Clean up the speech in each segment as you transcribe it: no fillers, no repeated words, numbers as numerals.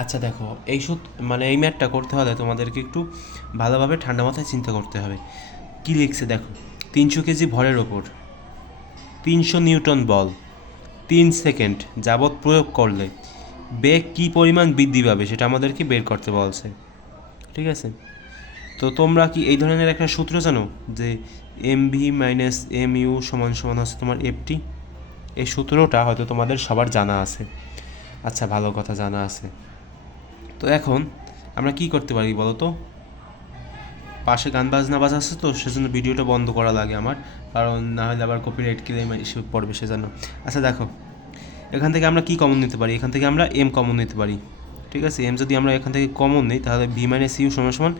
আচ্ছা দেখো, মানে এই ম্যাথটা করতে হলে তোমাদেরকে একটু ভালোভাবে ঠান্ডা মাথায় চিন্তা করতে হবে। কী লিখছে দেখো, 300 কেজি ভরের ওপর 300 নিউটন বল 3 সেকেন্ড যাবৎ প্রয়োগ করলে বেগ কী পরিমাণ বৃদ্ধি পাবে সেটা আমাদেরকে বের করতে বলছে। ঠিক আছে, তো তোমরা কি এই ধরনের একটা সূত্র জানো যে MV - MU সমান সমান হচ্ছে তোমার FT? এই সূত্রটা হয়তো তোমাদের সবার জানা আছে। আচ্ছা, ভালো কথা, জানা আছে। তো এখন আমরা কি করতে পারি বলো তো? পাশে গান বাজনা বাজাচ্ছে তো সেজন্য ভিডিওটা বন্ধ করা লাগে আমার, কারণ না হলে আবার কপিরাইট ক্লেম ইস্যু পড়বে সেজন্য। আচ্ছা দেখো, এখান থেকে আমরা কি কমন নিতে পারি? এখান থেকে আমরা এম কমন নিতে পারি। ঠিক আছে, এম যদি আমরা এখান থেকে কমন নিই তাহলে V - U সমান সমান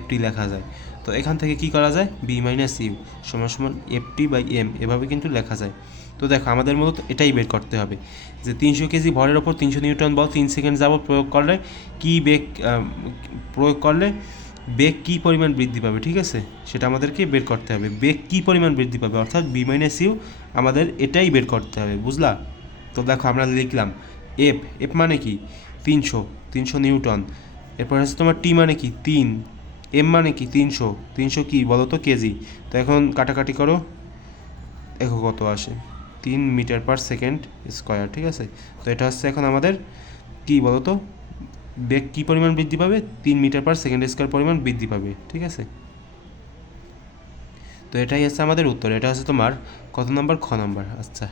FT লেখা যায়। তো এখান থেকে কি করা যায়? V - U সমান সমান FT/M এভাবে কিন্তু লেখা যায়। তো দেখো, আমাদের মূলত এটাই বের করতে হবে যে 300 কেজি ভরের ওপর 300 নিউটন বল 3 সেকেন্ড যাবত প্রয়োগ করলে কী বেগ প্রয়োগ করলে বেগ কী পরিমাণ বৃদ্ধি পাবে। ঠিক আছে, সেটা আমাদেরকে বের করতে হবে। বেগ কী পরিমাণ বৃদ্ধি পাবে অর্থাৎ V - U আমাদের এটাই বের করতে হবে, বুঝলা? তো দেখো, আমরা লিখলাম এফ। এফ মানে কি? 300 নিউটন। এরপর হচ্ছে তোমার টি মানে কি? 3। এম মানে কি? 300। 300 কি বলো তো? কেজি। তো এখন কাটাকাটি করো, দেখো কত আসে। 3 মিটার/সেকেন্ড স্কোয়ার। ঠিক আছে, তো এটা হচ্ছে এখন আমাদের কি বলো তো, বেগ কী পরিমাণ বৃদ্ধি পাবে? 3 মিটার/সেকেন্ড স্কোয়ার পরিমাণ বৃদ্ধি পাবে। ঠিক আছে, তো এটাই হচ্ছে আমাদের উত্তর। এটা হচ্ছে তোমার কত নাম্বার? খ নাম্বার। আচ্ছা।